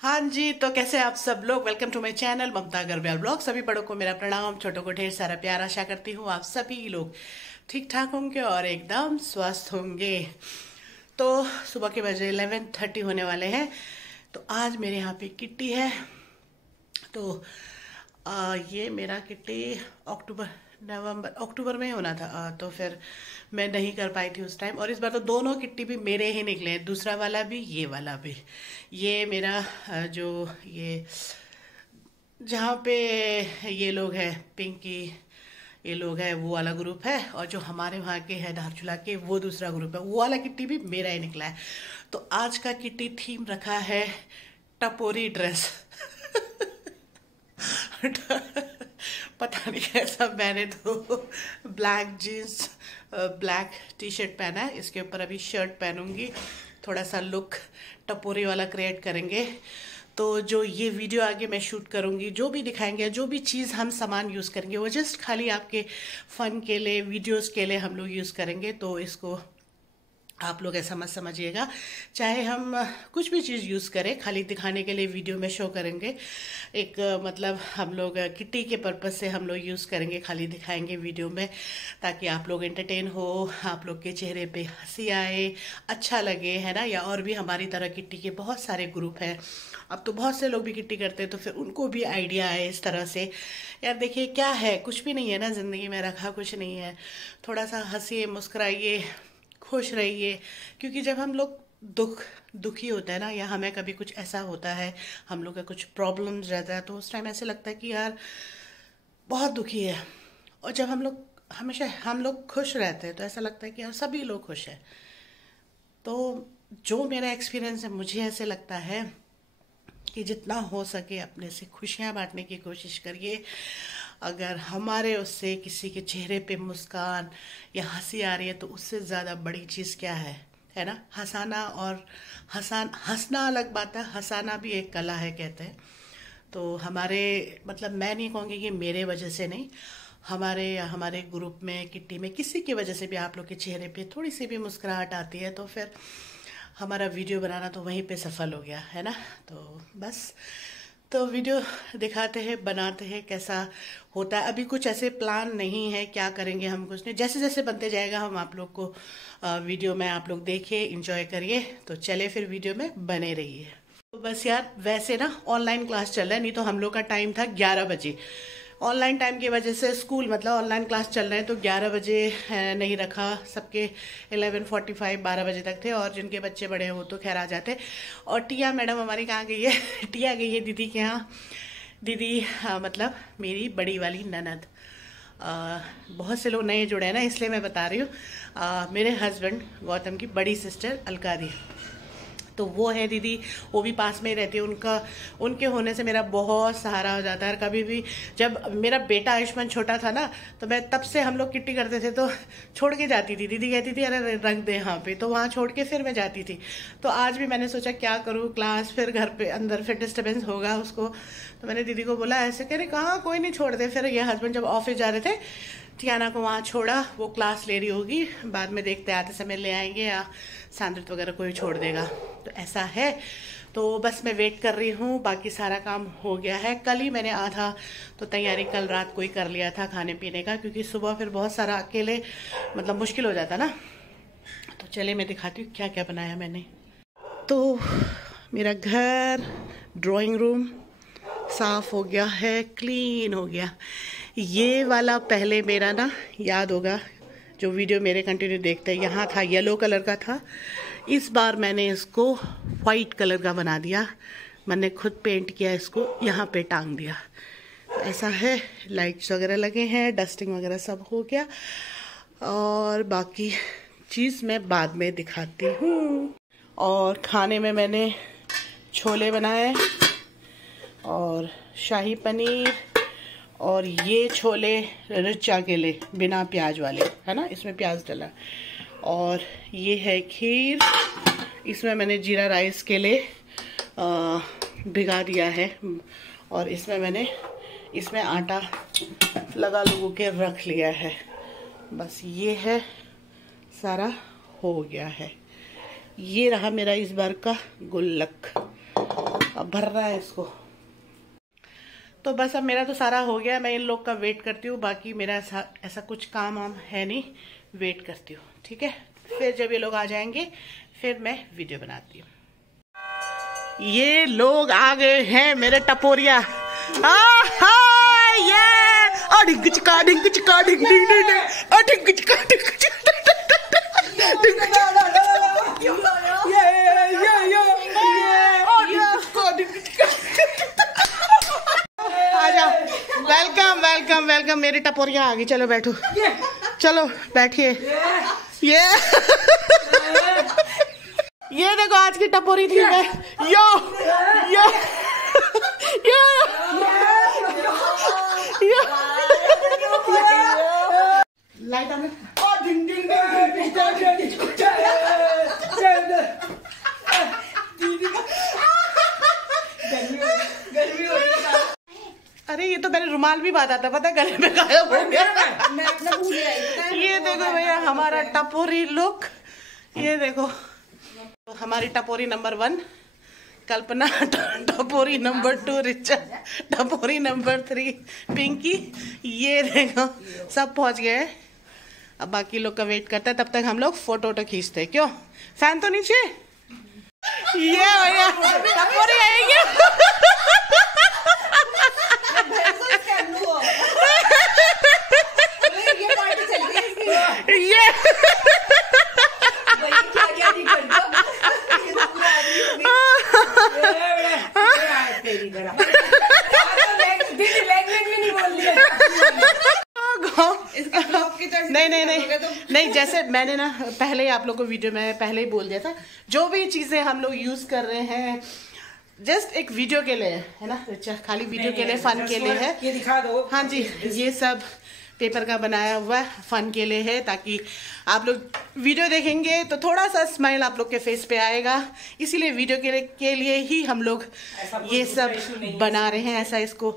हाँ जी, तो कैसे आप सब लोग। Welcome to my channel Mamta Agarwal blog. सभी बड़ों को मेरा प्रणाम, छोटों को ढेर सारा प्यार। आशा करती हूँ आप सभी लोग ठीक ठाक होंगे और एकदम स्वस्थ होंगे। तो सुबह के बजे 11:30 होने वाले हैं। तो आज मेरे यहाँ पे किट्टी है। तो ये मेरा किट्टी अक्टूबर में ही होना था। तो फिर मैं नहीं कर पाई थी उस टाइम। और इस बार तो दोनों किट्टी भी मेरे ही निकले हैं, दूसरा वाला भी ये वाला भी। ये मेरा जो ये जहाँ पे ये लोग हैं पिंकी, ये लोग हैं वो वाला ग्रुप है। और जो हमारे वहाँ के हैं धारचूला के वो दूसरा ग्रुप है। वो वाला किट्टी भी मेरा ही निकला है। तो आज का किट्टी थीम रखा है टपोरी ड्रेस। पता नहीं कैसा, मैंने तो black jeans black T shirt पहना है, इसके ऊपर अभी शर्ट पहनूंगी। थोड़ा सा लुक टपोरी वाला क्रिएट करेंगे। तो जो ये वीडियो आगे मैं शूट करूंगी, जो भी दिखाएंगे, जो भी चीज़ हम सामान यूज़ करेंगे, वो जस्ट खाली आपके फन के लिए, वीडियोस के लिए हम लोग यूज़ करेंगे। तो इसको आप लोग ऐसा मत समझिएगा। चाहे हम कुछ भी चीज़ यूज़ करें, खाली दिखाने के लिए वीडियो में शो करेंगे। एक मतलब हम लोग किट्टी के पर्पज़ से हम लोग यूज़ करेंगे, खाली दिखाएंगे वीडियो में, ताकि आप लोग एंटरटेन हो, आप लोग के चेहरे पे हंसी आए, अच्छा लगे, है ना। या और भी हमारी तरह किट्टी के बहुत सारे ग्रुप हैं। अब तो बहुत से लोग भी किट्टी करते हैं, तो फिर उनको भी आइडिया आए इस तरह से। यार देखिए, क्या है, कुछ भी नहीं है ना ज़िंदगी में, रखा कुछ नहीं है। थोड़ा सा हंसिए, मुस्कुराइए, खुश रहिए। क्योंकि जब हम लोग दुखी होता है ना, या हमें कभी कुछ ऐसा होता है, हम लोग का कुछ प्रॉब्लम्स रहता है, तो उस टाइम ऐसे लगता है कि यार बहुत दुखी है। और जब हम लोग खुश रहते हैं, तो ऐसा लगता है कि यार सभी लोग खुश हैं। तो जो मेरा एक्सपीरियंस है, मुझे ऐसे लगता है कि जितना हो सके अपने से खुशियाँ बांटने की कोशिश करिए। अगर हमारे उससे किसी के चेहरे पे मुस्कान या हंसी आ रही है, तो उससे ज़्यादा बड़ी चीज़ क्या है ना। हंसाना और हंसना अलग बात है, हंसाना भी एक कला है कहते हैं। तो हमारे मतलब मैं नहीं कहूँगी कि मेरे वजह से नहीं, हमारे ग्रुप में, किट्टी में, किसी की वजह से भी आप लोग के चेहरे पे थोड़ी सी भी मुस्कुराहट आती है, तो फिर हमारा वीडियो बनाना तो वहीं पे सफल हो गया, है ना। तो बस, तो वीडियो दिखाते हैं, बनाते हैं, कैसा होता है। अभी कुछ ऐसे प्लान नहीं है क्या करेंगे हम, कुछ नहीं। जैसे जैसे बनते जाएगा हम आप लोग को वीडियो में आप लोग देखिए, इंजॉय करिए। तो चले फिर वीडियो में बने रहिए। तो बस यार, वैसे ना ऑनलाइन क्लास चल रहा है, नहीं तो हम लोग का टाइम था 11 बजे। ऑनलाइन टाइम की वजह से स्कूल मतलब ऑनलाइन क्लास चल रहे हैं, तो 11 बजे नहीं रखा। सबके 11:45 12 बजे तक थे, और जिनके बच्चे बड़े हैं वो तो खैर आ जाते। और टिया मैडम हमारी कहाँ गई है? टिया गई है दीदी के यहाँ। दीदी मतलब मेरी बड़ी वाली ननद। बहुत से लोग नए जुड़े हैं ना, इसलिए मैं बता रही हूँ। मेरे हस्बैंड गौतम की बड़ी सिस्टर अलका दी, तो वो है दीदी, वो भी पास में ही रहती है। उनके होने से मेरा बहुत सहारा हो जाता है। कभी भी जब मेरा बेटा आयुष्मान छोटा था ना, तो मैं तब से, हम लोग किट्टी करते थे तो छोड़ के जाती थी। दीदी कहती थी अरे रख दे यहाँ पे, तो वहाँ छोड़ के फिर मैं जाती थी। तो आज भी मैंने सोचा क्या करूँ, क्लास फिर घर पे अंदर फिर डिस्टर्बेंस होगा उसको। तो मैंने दीदी को बोला ऐसे, कह रहे कहाँ, कोई नहीं, छोड़ दे। फिर ये हस्बैंड जब ऑफिस जा रहे थे, टियाना को वहाँ छोड़ा, वो क्लास ले रही होगी, बाद में देखते आते समय ले आएंगे, या सांद्रित वगैरह कोई छोड़ देगा। तो ऐसा है। तो बस मैं वेट कर रही हूँ, बाकी सारा काम हो गया है। कल ही मैंने आधा तो तैयारी कल रात को ही कर लिया था खाने पीने का, क्योंकि सुबह फिर बहुत सारा अकेले मतलब मुश्किल हो जाता ना। तो चले मैं दिखाती हूँ क्या क्या बनाया मैंने। तो मेरा घर, ड्राइंग रूम साफ हो गया है, क्लीन हो गया। ये वाला पहले मेरा ना, याद होगा जो वीडियो मेरे कंटिन्यू देखते हैं, यहाँ था येलो कलर का था। इस बार मैंने इसको वाइट कलर का बना दिया। मैंने खुद पेंट किया, इसको यहाँ पे टांग दिया। ऐसा है, लाइट्स वगैरह लगे हैं, डस्टिंग वगैरह सब हो गया। और बाकी चीज़ मैं बाद में दिखाती हूँ। और खाने में मैंने छोले बनाए और शाही पनीर, और ये छोले रिचा के लिए बिना प्याज वाले, है ना, इसमें प्याज डला। और ये है खीर, इसमें मैंने जीरा राइस के लिए भिगा दिया है। और इसमें आटा लगा लुगू के रख लिया है। बस ये है, सारा हो गया है। ये रहा मेरा इस बार का गुल्लक। अब भर रहा है इसको। तो बस अब मेरा तो सारा हो गया, मैं इन लोग का वेट करती हूँ। बाकी मेरा ऐसा कुछ काम वाम है नहीं, वेट करती हूँ, ठीक है। फिर जब ये लोग आ जाएंगे फिर मैं वीडियो बनाती हूँ। ये लोग आ गए हैं मेरे टपोरिया। ढिंग चिका ढिंग चिका ढिंग ढिंग ढिंग चिका ढिंग आ जाओ। वेलकम वेलकम वेलकम, मेरी टपोरिया आ गई। चलो बैठो, चलो बैठिए। ये देखो आज की टपोरी थी मैं। यो यो यो यो लाइट ऑन। अरे ये तो मैंने रुमाल भी बांधा था, पता गले में गायब हो गया। ये देखो भैया हमारा टपोरी लुक, ये देखो हमारी टपोरी नंबर 1 कल्पना, टपोरी नंबर 2 रिचा, टपोरी नंबर 3 पिंकी। ये देखो सब पहुंच गए। अब बाकी लोग का वेट करता है, तब तक हम लोग फोटो खींचते हैं। क्यों, फैन तो नीचे। ये भैया टपोरी आएगी। ये नहीं, जैसे मैंने ना पहले ही आप लोगों को वीडियो में पहले ही बोल दिया था, जो भी चीजें हम लोग यूज कर रहे हैं जस्ट एक वीडियो के लिए है ना, खाली वीडियो के लिए, फन के लिए है। ये दिखा दो। हाँ जी, ये सब पेपर का बनाया हुआ फन के लिए है, ताकि आप लोग वीडियो देखेंगे तो थोड़ा सा स्माइल आप लोग के फेस पे आएगा। इसीलिए वीडियो के लिए ही हम लोग ये सब बना रहे हैं। ऐसा इसको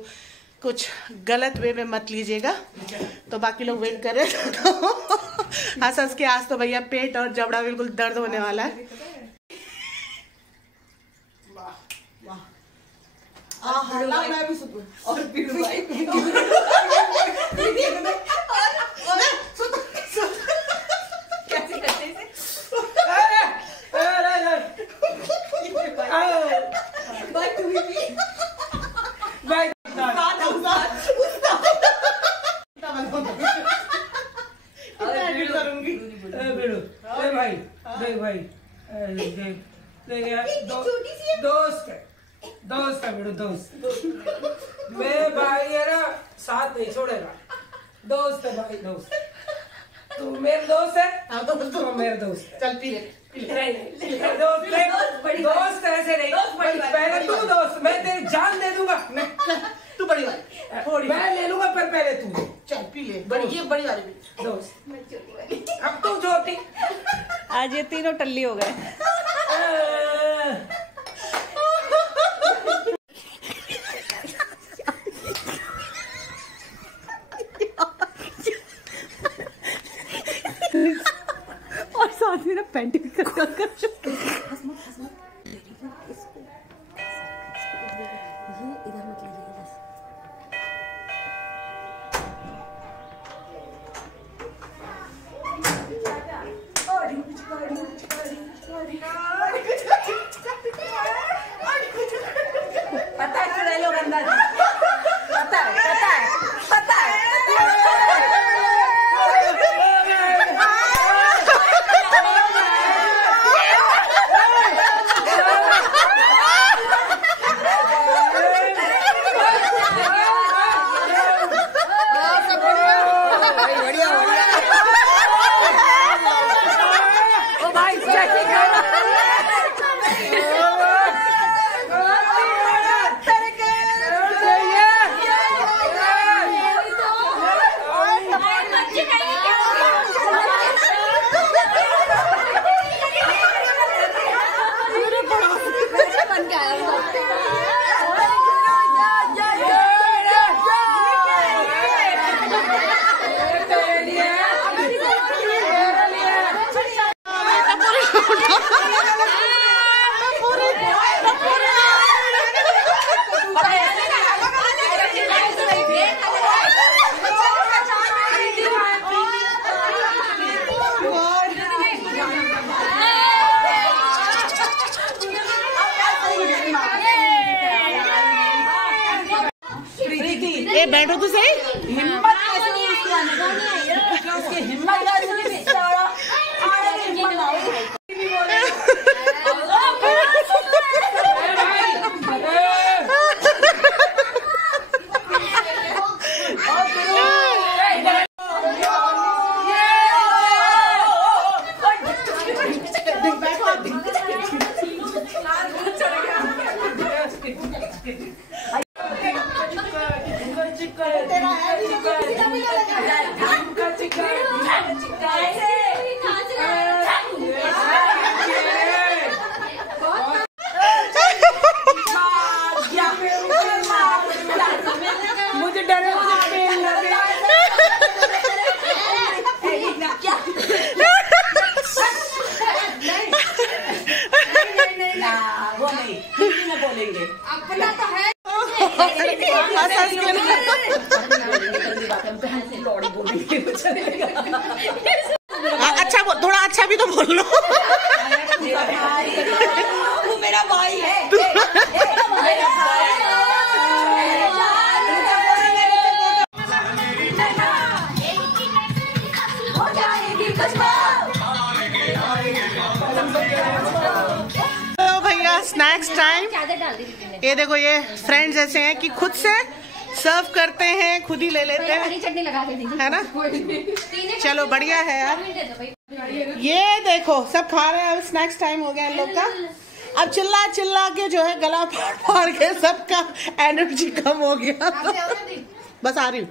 कुछ गलत वे में मत लीजिएगा। तो बाकी लोग वेट कर रहे हैं तो हंस के आज तो भैया पेट और जबड़ा बिल्कुल दर्द होने वाला है। दोस्त है मेरा दोस्त। मेरे भाई है ना, साथ नहीं छोड़ेगा। दोस्त है भाई, दोस्त। तू मेरे दोस्त है। हाँ तो तू मेरे दोस्त है। चल पी ले। दोस्त ऐसे नहीं, पहले तू दोस्त, मैं तेरी जान दे दूंगा। तू बड़ी वाली, मैं ले लूंगा, पर पहले तू। चल पी ले, बड़ी ये बड़ी वाली दोस्त। अब तू छोटी। आज ये तीनों टल्ली हो गए। और साथ में ना पेंट भी कर पता है चुड़ैल लोग अंदर, पता है ए बैठो तो सही। हिम्मत कैसे हुई उसकी आने की? उसकी हिम्मत कैसे हुई? मुझे डर है, मुझे पेन लगे। वो नहीं, हिंदी में बोलेंगे। अपना तो है। अच्छा थोड़ा अच्छा भी तो बोल लो। तू मेरा भाई है। Snacks time. ये देखो ये फ्रेंड्स ऐसे हैं कि खुद से सर्व करते हैं, खुद ही ले लेते हैं, चटनी लगा के है ना। चलो बढ़िया है यार। ये देखो सब खा रहे हैं, अब स्नैक्स टाइम हो गया इन लोग का। अब चिल्ला चिल्ला के जो है गला फाड़ फाड़ के सबका एनर्जी कम हो गया। बस आ रही हूँ।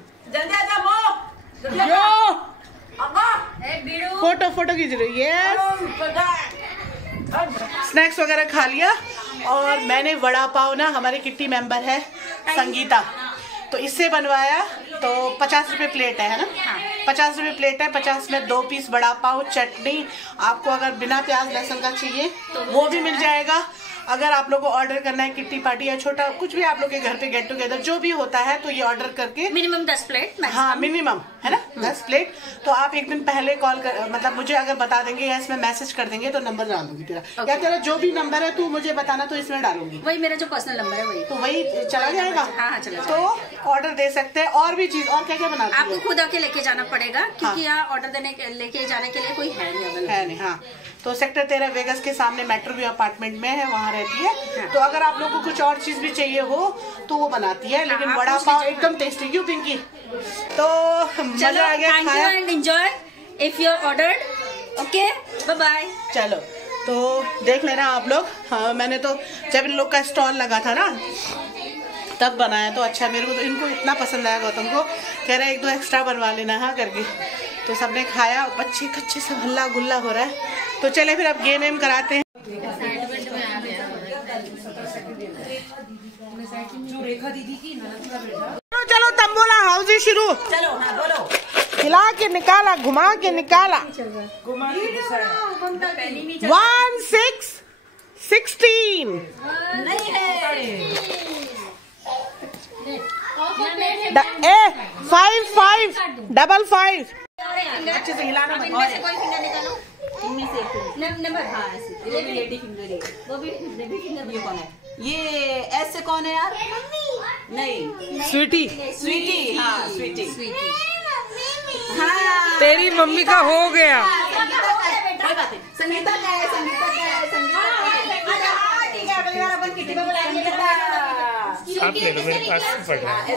फोटो खींच रही है। स्नैक्स वगैरह खा लिया और मैंने वड़ा पाव ना, हमारे किट्टी मेंबर है संगीता, तो इससे बनवाया। तो 50 रुपये प्लेट है ना। 50 रुपये प्लेट है। 50 में 2 पीस वड़ा पाव, चटनी। आपको अगर बिना प्याज लहसुन का चाहिए तो वो भी मिल जाएगा। अगर आप लोग को ऑर्डर करना है किट्टी पार्टी या छोटा कुछ भी आप लोग के घर पे गेट टुगेदर जो भी होता है, तो ये ऑर्डर करके मिनिमम 10 प्लेट। हाँ मिनिमम है ना 10 प्लेट। तो आप एक दिन पहले कॉल कर, मतलब मुझे अगर बता देंगे या इसमें मैसेज कर देंगे तो नंबर डाल दूंगी तेरा। या तेरा जो भी नंबर है तू मुझे बताना, तो इसमें डालूंगी। वही मेरा जो पर्सनल नंबर है वही। तो वही चला जाएगा। हाँ चला तो ऑर्डर दे सकते हैं। और भी चीज और क्या क्या बनाती है? आपको खुद आके लेके जाना पड़ेगा, क्योंकि यहाँ ऑर्डर देने लेके जाने के लिए कोई है नहीं। हाँ तो सेक्टर 13 वेगस के सामने मेट्रो व्यू अपार्टमेंट में है, वहाँ रहती है। तो अगर आप लोग को कुछ और चीज भी चाहिए हो तो वो बनाती है, लेकिन वड़ा पाव एकदम टेस्टी। क्यों पिंकी? तो मजा आ गया, खाया and enjoy if you ordered. Okay bye bye. चलो तो देख लेना आप लोग। हाँ मैंने तो जब इन लोग का स्टॉल लगा था ना तब बनाया, तो अच्छा मेरे को तो इनको इतना पसंद आया। गौतम को कह रहा है 1-2 एक्स्ट्रा बनवा लेना हाँ करके। तो सबने खाया, बच्चे कच्चे से हल्ला गुल्ला हो रहा है। तो चले फिर अब गेम कराते हैं। चलो तंबोला हाउसी शुरू। चलो हाँ बोलो। हिला के निकाला, घुमा के निकाला। 1 6 16 नहीं है। 5 5 5 5। अच्छे से हिलाना मत। कोई फिंगर निकालो। इनमें से एक नंबर। हाँ ऐसे, वो भी लेडी फिंगर है। वो भी फिंगर। ये कौन है? ये ऐसे कौन है यार? नहीं स्वीटी। स्वीटी। हाँ स्वीटी। हाँ तेरी मम्मी का हो गया। संगीता का है। संगीता का है। संगीता ठीक है, अगली बार अपन किटी में बुलाएंगे बेटा। आप ले लो, मेरे पास पड़ रहा है।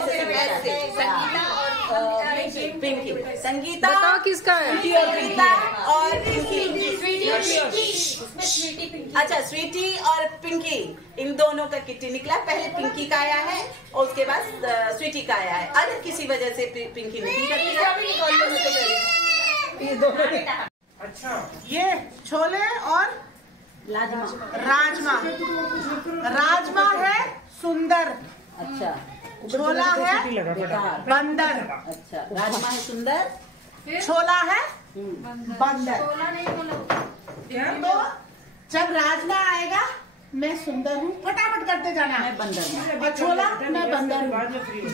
पिंकी। संगीता बताओ किसका है? संगीता और पिंकी। अच्छा स्वीटी और पिंकी, इन दोनों का किट्टी निकला। पहले पिंकी का आया है और उसके बाद स्वीटी का आया है। अगर किसी वजह से पिंकी नहीं करती है। अच्छा ये छोले और राजमा। राजमा है सुंदर। अच्छा छोला है बंदर। अच्छा राजमा है सुंदर, छोला है बंदर। तो जब राजमा आएगा मैं सुंदर हूँ, फटाफट करते जाना है। बंदर में। और छोला मैं बंदर हूँ,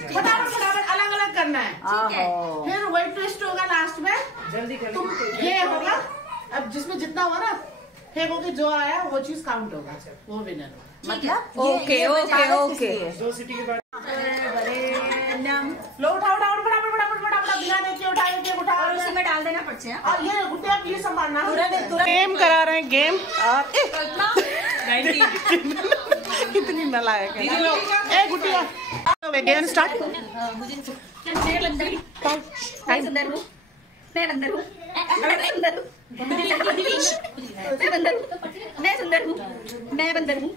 फटाफट अलग अलग करना है। आहो। फिर वही ट्विस्ट होगा लास्ट में। जल्दी कर। तुम ये होगा, अब जिसमें जितना हुआ ना फेंकोगे, जो आया वो चीज काउंट होगा, वो विनर होगा। मतलब ओके ओके ओके। 2 सीटी के बाद लो उठाओ उठाओ फटाफट बिना देखे उठा और उसी में डाल देना पड़ছে और ये गुटिया प्लीज संभालना। गेम करा रहे हैं गेम। कितनी नालायक है। ए गुटिया गेम स्टार्ट। मैं सुंदर हूँ, मैं अंदर हूँ, मैं अंदर हूँ, मैं बंदर हूँ, मैं सुंदर हूँ, मैं बंदर हूँ,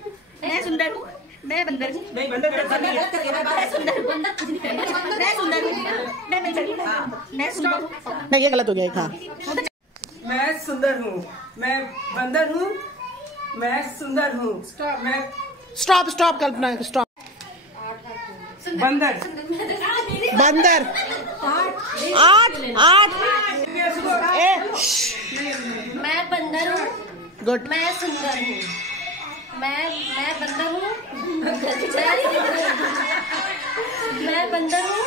मैं सुंदर हूँ, मैं बंदर हूँ, नहीं बंदर मैं सुंदर हूँ, मैं सुंदर हूँ, मैं बंदर हूँ, मैं सुंदर हूँ। नहीं ये गलत हो गया। हाँ मैं सुंदर हूँ, मैं बंदर हूँ, मैं सुंदर हूँ, मैं स्टॉप स्टॉप कल्पना स्टॉप। बंदर बंदर 8 मैं बंदर हूँ, गुड। मैं सुंदर हूँ, मैं बंदर हूँ, मैं बंदर हूँ,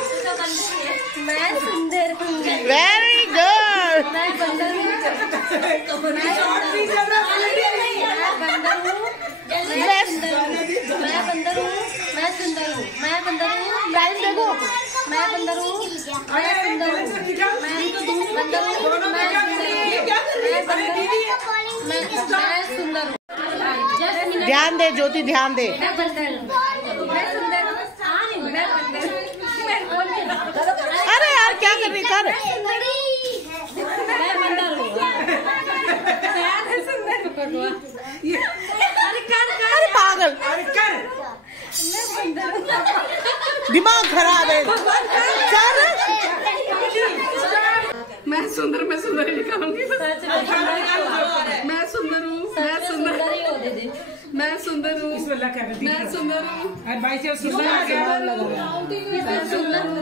मैं सुंदर हूँ, वेरी गुड। मैं बंदर हूँ, मैं बंदर हूँ, मैं बंदर हूँ, मैं सुंदर हूँ, मैं बंदर हूँ, टाइम देखो। मैं बंदर हूँ, मैं सुंदर हूँ, मैं बंदर हूँ, मैं सुंदर हूँ। ध्यान दे ज्योति, ध्यान दे। मैं बंदर हूँ, मैं सुंदर हूँ, मैं बंदर हूँ। अरे यार क्या कर रही कर। मैं बंदर हूँ। अरे पागल दिमाग खराब है। मैं सुंदर ही निकालूंगी। मैं सुंदर हूँ, मैं सुंदर मैं सुंदर हूँ, इसमें लगा कर मैं सुंदर हूँ, अरे भाई से सुंदर आ गया। मैं सुंदर हूँ,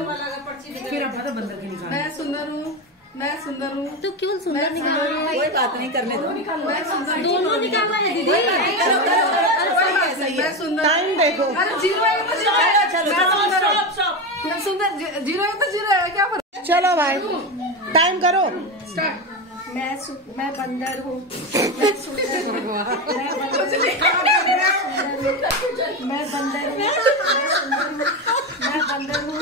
फिर अब बता बंदर के निकाल। मैं सुंदर हूँ, मैं सुंदर हूँ, तो क्यों सुंदर निकाल? कोई बात नहीं, करने दो। मैं सुंदर दोनों निकालना है दीदी। मैं सुंदर। टाइम देखो। अरे जीरो है तो जीरो है, मैं सुंदर जीरो है तो जीरो है, क्या फर्क? चलो भाई टाइम करो। स्टार्ट। मैं बंदर हूँ, मैं सुंदर हूँ, मैं बंदर हूँ, मैं बंदर हूँ,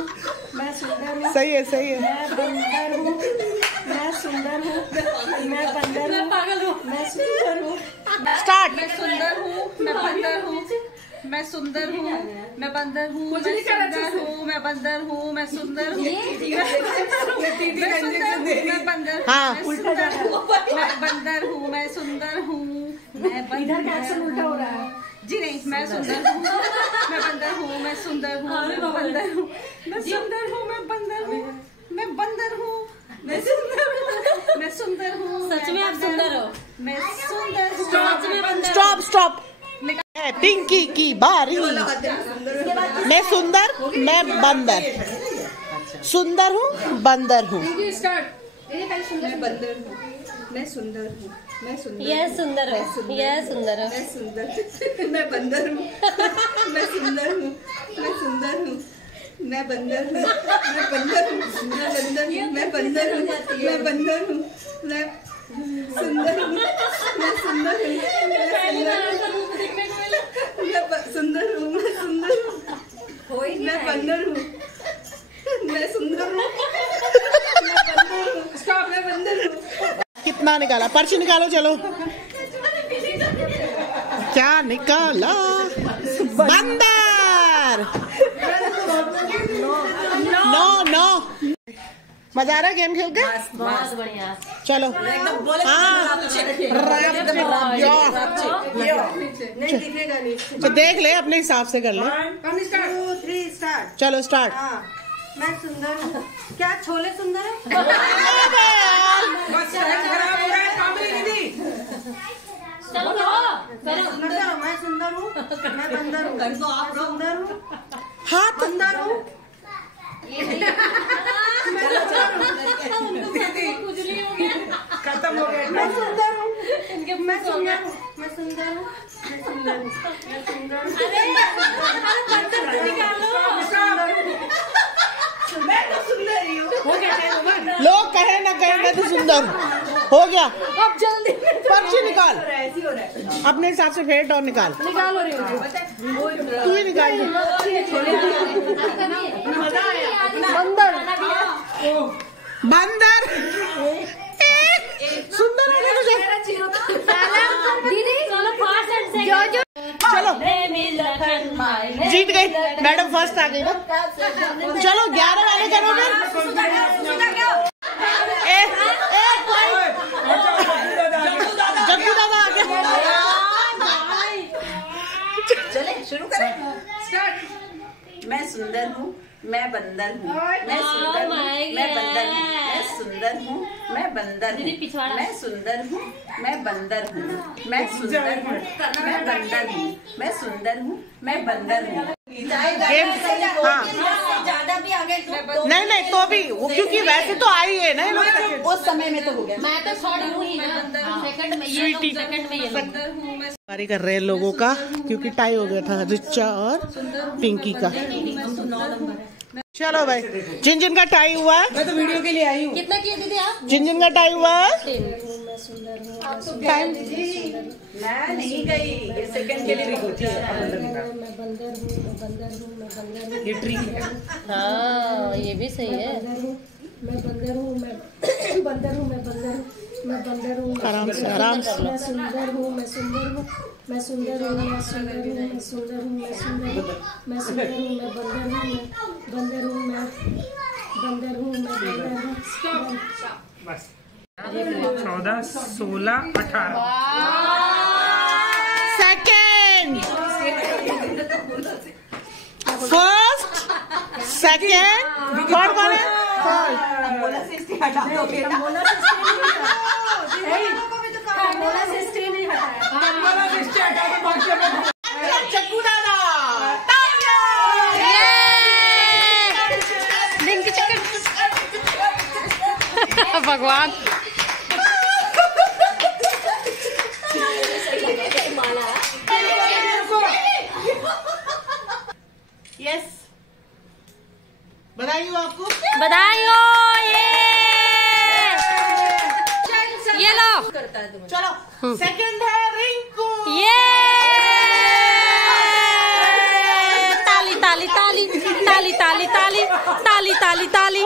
मैं सुंदर हूँ, सही है सही है। मैं बंदर हूँ, मैं सुंदर हूँ, मैं बंदर हूँ, पागल हूँ, मैं सुंदर हूँ। स्टार्ट। मैं सुंदर हूँ, मैं बंदर हूँ, मैं सुंदर हूँ, मैं बंदर हूँ, मैं सुंदर हूँ, मैं बंदर हूँ, मैं सुंदर हूँ, मैं बंदर हाँ मैं बंदर हूँ, मैं सुंदर हूँ, मैं इधर का एक्शन उल्टा हो रहा है। जी नहीं, मैं सुंदर हूँ, मैं बंदर हूँ, मैं सुंदर हूँ, मैं बंदर हूँ, मैं सुंदर हूँ, मैं बंदर हूँ, मैं बंदर हूँ, मैं सुंदर हूँ, मैं सुंदर हूँ। सच में आप सुंदर हो। मैं सुंदर हूँ, सच में बंदर। Stop stop. पिंकी की बारी। मैं सुंदर, मैं बंदर। सुंदर हूँ, बंदर हूँ। मैं बंदर हूँ, मैं सुंदर हूँ, मैं सुंदर। यह सुंदर है, यह सुंदर है। मैं सुंदर। मैं बंदर हूँ, मैं सुंदर हूँ, मैं सुंदर हूँ, मैं बंदर हूँ, मैं बंदर हूँ, मैं बंदर हूँ, मैं बंदर हूँ, मैं सुंदर हूँ, मैं सुंदर हूँ, मैं सुंदर हूँ, मैं सुंदर हूँ, मैं बंदर हूँ, मैं सुंदर हूँ, मैं बंदर हूँ। स्टॉप। मैं बंदर हूँ। कितना निकाला? पर्ची निकालो चलो। क्या निकाला? बंदर। नो मजा आ रहा है गेम खेल के? बहुत बढ़िया। चलो हाँ नहीं दिखेगा नहीं। तो देख ले अपने हिसाब से कर ले। 1 2 3 स्टार्ट। चलो स्टार्ट। मैं सुंदर हूँ। क्या छोले सुंदर है? बस खराब हो रहा है कामरी दीदी। मैं सुंदर हूँ, मैं बंदर हूँ, मैं सुंदर हूँ, हाथ बंदर हूँ। खत्म हो गया। मैं सुंदर हूँ, मैं सुंदर हूँ, मैं सुंदर हूँ, मैं सुंदर हूँ, मैं सुंदर हूँ। मैं तो सुंदर ही हूँ। लोग कहे ना कहे मैं तो सुंदर हूँ। हो गया। अब जल्दी पर्ची निकाल, अपने हिसाब से फेंट और निकाल। तू ही निकाल। बंदर सुंदर चलो जीत गई मैडम, फर्स्ट आ गई ना। चलो 11 वाले करो फिर। जग्गू दादा आ गए। चले शुरू करें। मैं सुंदर हूँ, मैं बंदर हूँ, मैं सुंदर हूँ, मैं बंदर हूँ, मैं सुंदर हूँ, मैं बंदर हूँ, मैं सुंदर हूँ, मैं बंदर हूँ, मैं सुंदर हूँ, मैं बंदर हूँ, मैं सुंदर हूँ, मैं बंदर हूँ। ज्यादा भी आ गए तो नहीं तो भी वो, क्योंकि वैसे तो आई है ना उस समय में तो हो गया। मैं तो थर्ड हूँ ही ना, सेकंड में ये लोग, सेकंड में ये लोग। बारी कर रहे हैं लोगों का, क्योंकि टाई हो गया था रिचा और पिंकी का। चलो भाई, जिन जिन का टाई हुआ है, मैं तो वीडियो के लिए आई हूँ। कितना किए दीदी आप? जिन जिन का टाई हुआ है मैं नहीं गई, ये सेकंड के लिए भी होती है। ये ट्रिक है। हाँ ये भी सही है। मैं बंदर हूँ, मैं बंदर हूँ, मैं बंदर हूँ, मैं बंदर हूँ। आराम से आराम से। मैं सुंदर हूँ, मैं सुंदर हूँ, मैं सुंदर हूँ, मैं सुंदर हूँ, मैं सुंदर हूँ, मैं सुंदर हूँ, मैं सुंदर हूँ, मैं बंदर हूँ, मैं बंदर हूँ, मैं बंदर हूँ, मैं बंदर हूँ। बस 14, 16, 18। सेकेंड, फर्स्ट, सेकेंड, थर्ड कौन है? चक्कू दादा भगवान। यस, बधाई हो आपको। बधाई हो। ये लो। चलो सेकंड है रिंकू। ये ताली ताली ताली ताली ताली ताली ताली ताली ताली।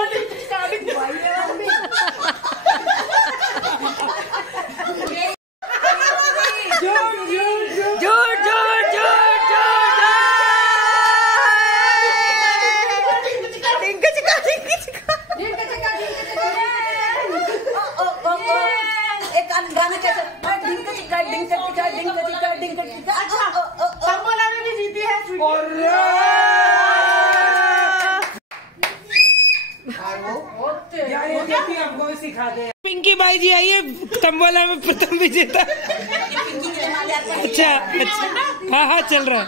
आपको सिखाते हैं। पिंकी बाई जी आइए, तंबोला में प्रथम विजेता। अच्छा हाँ चल रहा है।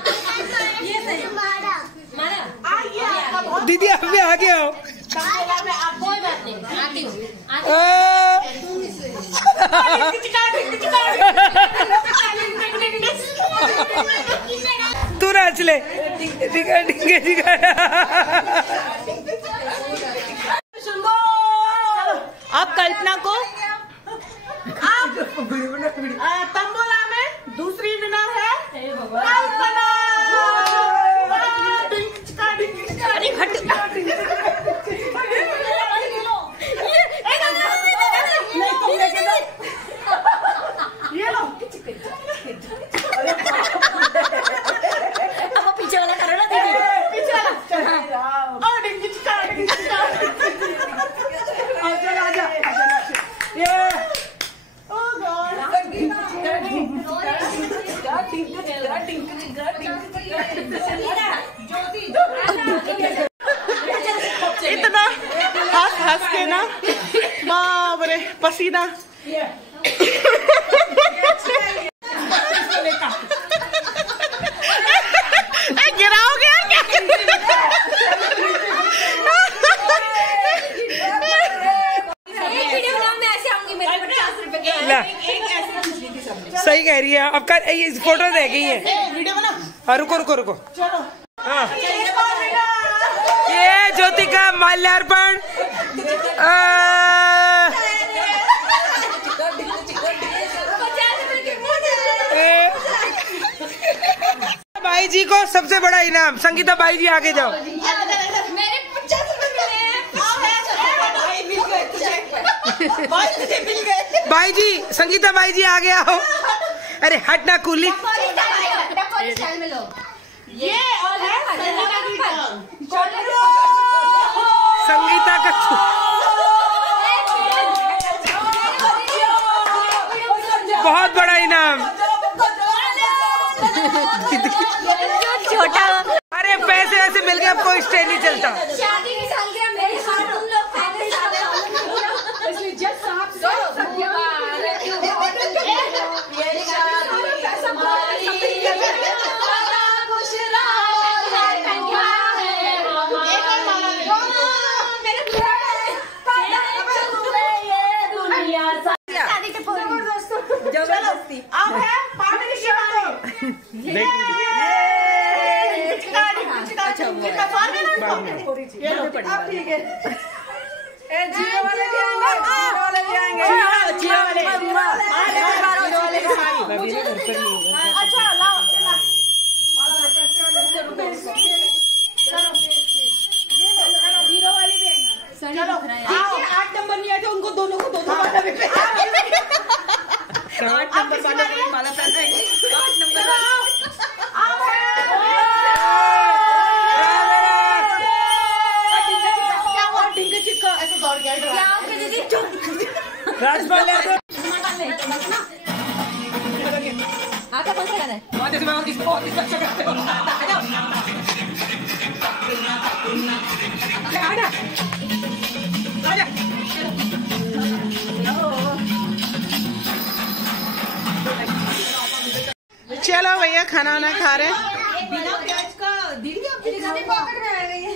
दीदी आप भी आगे आओ। कोई बात नहीं, आती हूँ। तू नाच ले। अब कल्पना को तंबोला में दूसरी विनर है कल्पना। ये लो अब पीछे वाला करो ना दीदी। पीछे वाला इतना हंस के ना, बाप रे पसीना। गिराओगे क्या? सही कह रही है। आपका फोटो रह गई है। हाँ रुको रुको रुको। हाँ ये ज्योतिका माल्यार्पण। जी को सबसे बड़ा इनाम। संगीता बाई जी आगे जाओ। बाई जी, संगीता बाई जी आगे आओ। अरे हट ना कूली। संगीता का बहुत बड़ा इनाम। छोटा। अरे पैसे वैसे मिल गए, अब कोई स्टे नहीं चलता। शादी की सालगिरह मेरे साथ तुम लोग जबरदस्ती अब है पानी की शिवानी। ठीक है। जियो वाले भी आएंगे, जियो वाले भी आएंगे। अच्छा लाओ चलो 8 नंबर नहीं आते उनको दोनों को दो माला भी 8 नंबर वाले माला पहनाएंगे। 8 नंबर आपका कौन सा गाना है? चलो भैया खाना वाना खा रहे हैं। बिना प्याज का दीदी आपकी पॉकेट में आ गई है।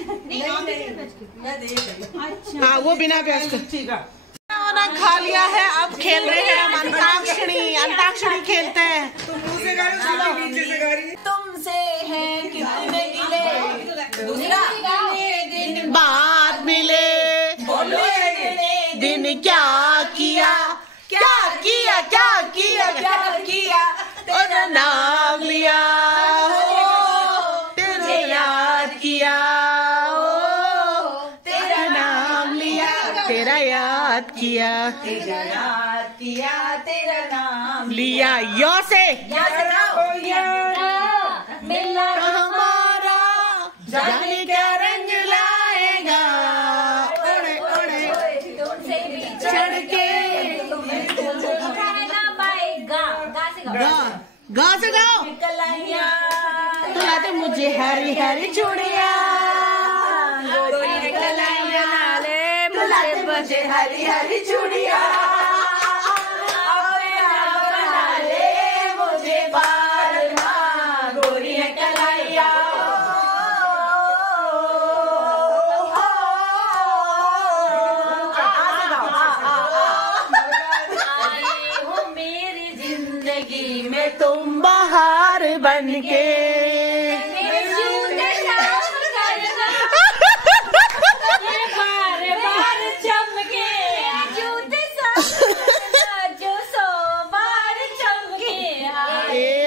हाँ वो बिना प्याज का। ठीक है। खाना खा लिया है, अब खेल रहे हैं हम अंताक्षरी। अंताक्षरी खेलते हैं। तुमसे है कितने गिले दूसरा बात मिले दिन क्या किया क्या किया क्या किया क्या किया तेरा नाम लिया तेरे याद किया तेरा नाम लिया तेरा याद किया तेरा याद किया तेरा नाम लिया यो से मिलना हमारा जाने क्या रंग लाएगा ओड़े ओड़े तुमसे भी चढ़ के गा से गाओ कलाइया तुला दे मुझे हरी हरी चूड़िया कलाइया तुला दे मुझे हरी हरी चूड़िया मुझे बाल गोरी है कलाइया मेरी जिंदगी में तुम बाहर बन के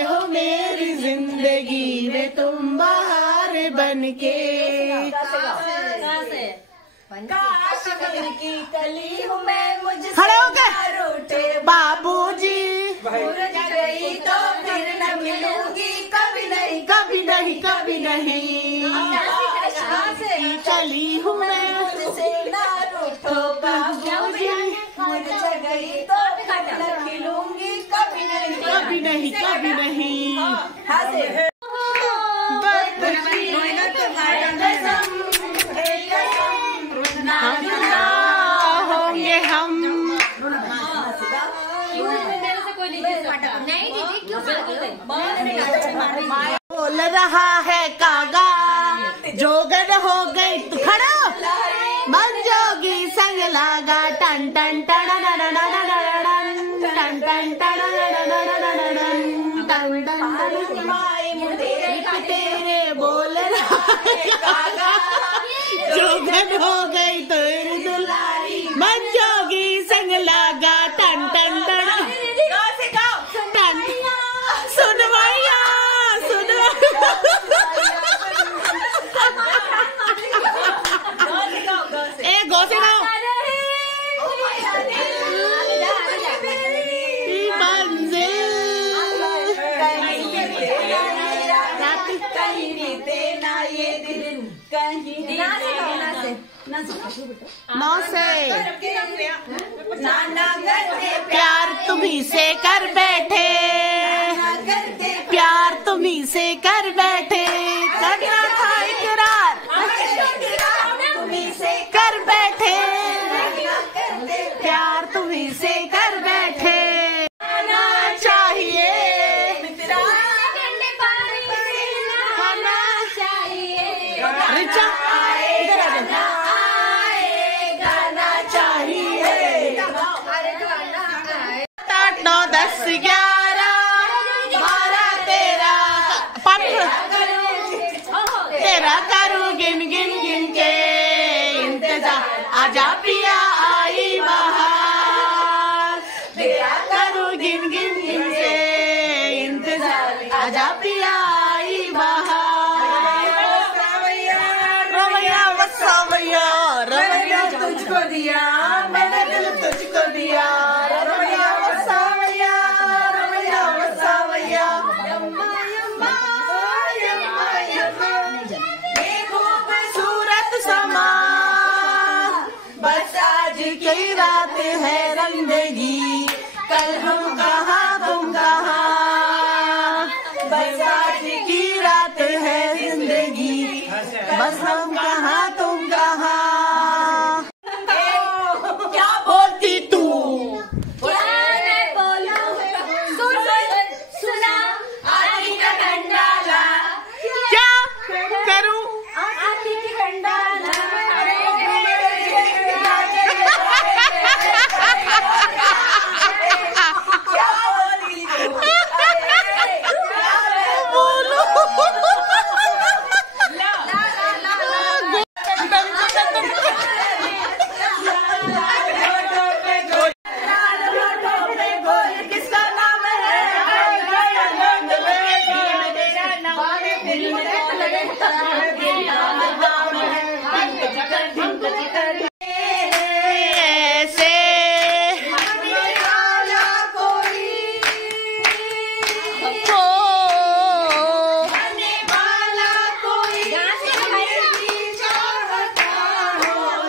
हो मेरी जिंदगी में तुम बाहर बन के की कली हूँ मैं मुझे खड़े हो गए रोटे बाबूजी गई तो फिर न मिलूंगी कभी नहीं कभी नहीं कभी नहीं चली हूँ मैं मुझसे ना रूठो बाबूजी मुझसे गई तो फिर न मिलूंगी कभी नहीं कभी नहीं कभी नहीं होंगे हम बोल रहा है कागा जोगन हो गई तू खड़ा मन जोगी संग लागा टन टन टन टन टन टन तेरे बोल रहा है कागा जोगन हो गई तेरी दुलारी मन जोगी संग लागा टन टन टन टन सुन भैया सुन कहीं बीते ना ये दिन, कहीं नौ से नाना करते प्यार तुम्ही से कर बैठे, प्यार तुम्ही से कर बैठे, करना था इकरार तुम्हीं से कर बैठे, प्यार तुम्ही से कर बैठे। खाना चाहिए खाना चाहिए, रिचा इधर आ जा। गाना चाहिए 8 9 10 11 12 13 तेरा करूँ गिन गिन गिन के इंतजार, आजा पिया आई बहार, तेरा करूँ गिन गिन गिन के इंतजार, आजा पिया आई बहार। रवैया वसावैया रवैया तुझको दिया, मैंने दिल तुझको दिया, रवैया वसावैया रवैया वसावैया। सूरत समा बस आज की रात है रंगेगी, कल हम कहाँ तुम कहाँ, बस आज की रात है जिंदगी, बस हम कहाँ तुम कहाँ। क्या बोलती तू क्या करूं किसका नाम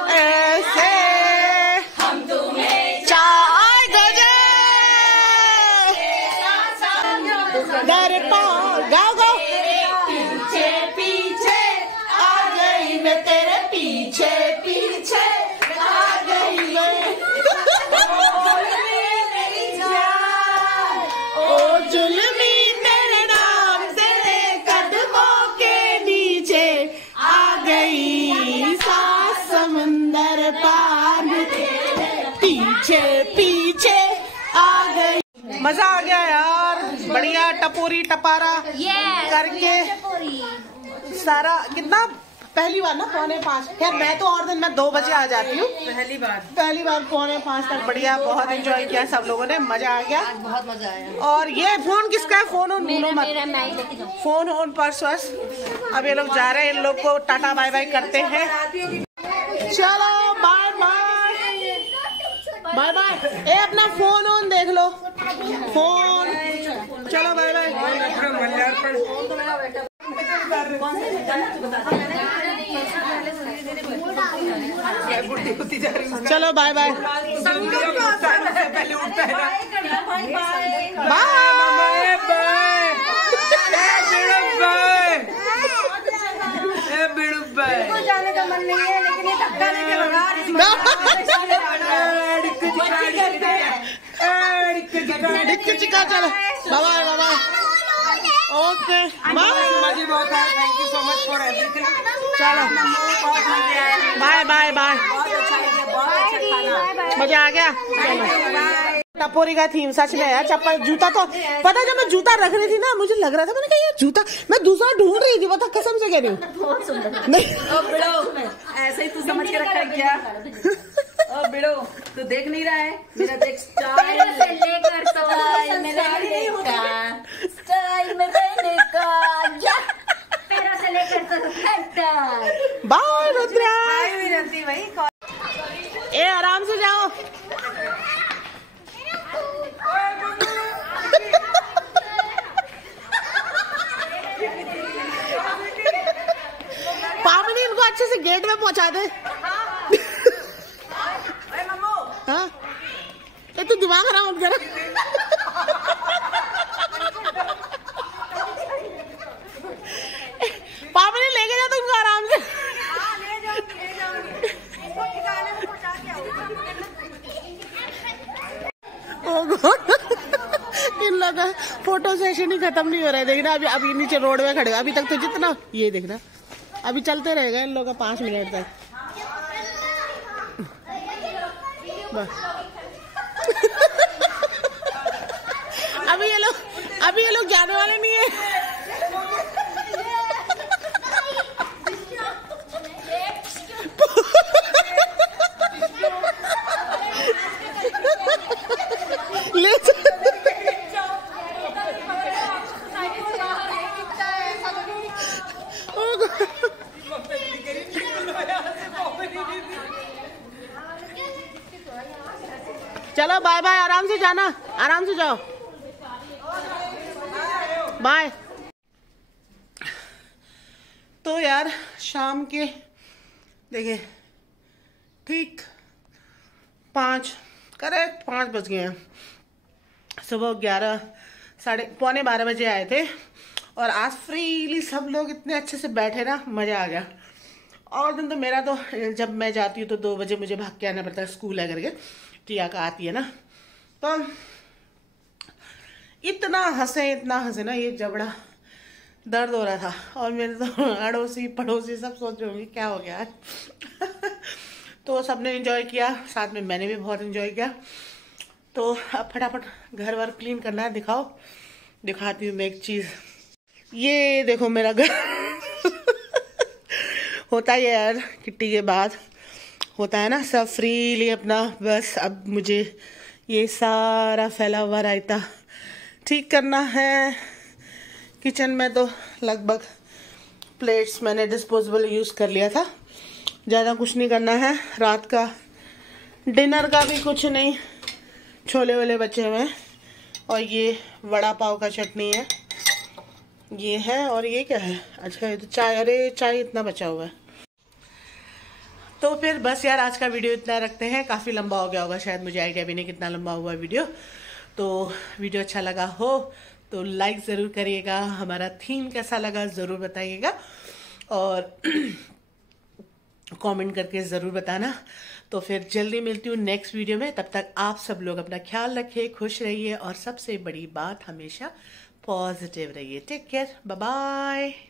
ऐसे ऐसे हम तुम्हें चाय गजे दर पा गाओ गाओ पीछे पीछे आ गई मैं, तेरे पीछे पीछे आ गई मैं। ओ जुल्मी तेरे नाम से कदमों के नीचे आ गई, सात समुंदर पार में तेरे पीछे पीछे आ गई। मजा आ गया यार, बढ़िया टपोरी टपारा करके सारा। कितना पहली बार ना 4:45, खैर मैं तो और दिन मैं 2 बजे आ जाती हूँ, पहली बार 4:45 तक बढ़िया बहुत एंजॉय किया सब लोगों ने, मजा आ गया, बहुत मजा आया। और ये फोन किसका है? फोन ऑन ढूंढो मत, फोन ऑन पर्स वर्स। अब ये लोग जा रहे हैं, इन लोग को टाटा बाय बाय करते हैं, चलो बाय बाय बाय बाय। ए अपना फोन ऑन देख लो, फोन, चलो बाय बाय। चलो बाय बाय बाय। जाने का मन नहीं है, लेकिन ये धक्का लेके चिका चलो बाय बाय। ओके बाय, बहुत है, thank you so much for everything. चलो बाय बाय बाय, मजा आ गया। टपोरी का थीम सच में यार, चप्पल जूता तो पता, जब मैं जूता रख रही थी ना मुझे लग रहा था, मैंने कहा ये जूता मैं दूसरा ढूंढ रही थी, पता कसम से कह रही हूँ। बहुत सुंदर नहीं ऐसे ही तू समझ के रखा है क्या? ओ बिड़ो तू देख नहीं रहा है मेरा, देख स्टाइल से लेकर स्टाइल में रहने का, स्टाइल में रहने का, पैरों से लेकर बाय रुद्रा। भी रहती भाई। ए आराम से जाओ। अच्छे से गेट में पहुंचा दे। हाँ तू दिमाग खराब मत कर। पापा ने लेके जा तुमको आराम से। इन लोगों का फोटो सेशन ही खत्म नहीं हो रहा है। देखना अभी नीचे रोड में खड़े, अभी तक तो जितना ये देखना अभी चलते रहेगा इन लोगों का 5 मिनट तक। अभी ये लोग जाने वाले नहीं है। चलो बाय बाय, आराम से जाना, आराम से जाओ, बाय। तो यार शाम के देखिए ठीक 5 करेक्ट 5 बज गए हैं। सुबह 11 साढ़े पौने 12 बजे आए थे और आज फ्रीली सब लोग इतने अच्छे से बैठे ना, मजा आ गया। और दिन तो मेरा तो जब मैं जाती हूँ तो 2 बजे मुझे भाग के आना पड़ता है, स्कूल है करके टिया का आती है ना। तो इतना हंसे ना, ये जबड़ा दर्द हो रहा था। और मेरे तो अड़ोसी पड़ोसी सब सोच रहे होंगे क्या हो गया आज। तो सबने एंजॉय किया, साथ में मैंने भी बहुत एंजॉय किया। तो अब फटाफट घर वर क्लीन करना है। दिखाती हूँ मैं एक चीज़। ये देखो मेरा घर। होता है यार किट्टी के बाद होता है ना सब फ्रीली अपना। बस अब मुझे ये सारा फैला हुआ रायता ठीक करना है। किचन में तो लगभग प्लेट्स मैंने डिस्पोजेबल यूज़ कर लिया था, ज़्यादा कुछ नहीं करना है। रात का डिनर का भी कुछ नहीं, छोले वोले बचे हुए हैं और ये वड़ा पाव का चटनी है, ये है। और ये क्या है? अच्छा ये तो चाय, अरे चाय इतना बचा हुआ है। तो फिर बस यार आज का वीडियो इतना रखते हैं। काफ़ी लंबा हो गया होगा शायद, मुझे आइडिया भी नहीं कितना लंबा हुआ है वीडियो। तो वीडियो अच्छा लगा हो तो लाइक ज़रूर करिएगा, हमारा थीम कैसा लगा ज़रूर बताइएगा और कमेंट करके ज़रूर बताना। तो फिर जल्दी मिलती हूँ नेक्स्ट वीडियो में। तब तक आप सब लोग अपना ख्याल रखिए, खुश रहिए और सबसे बड़ी बात हमेशा पॉजिटिव रहिए। Take care, bye bye.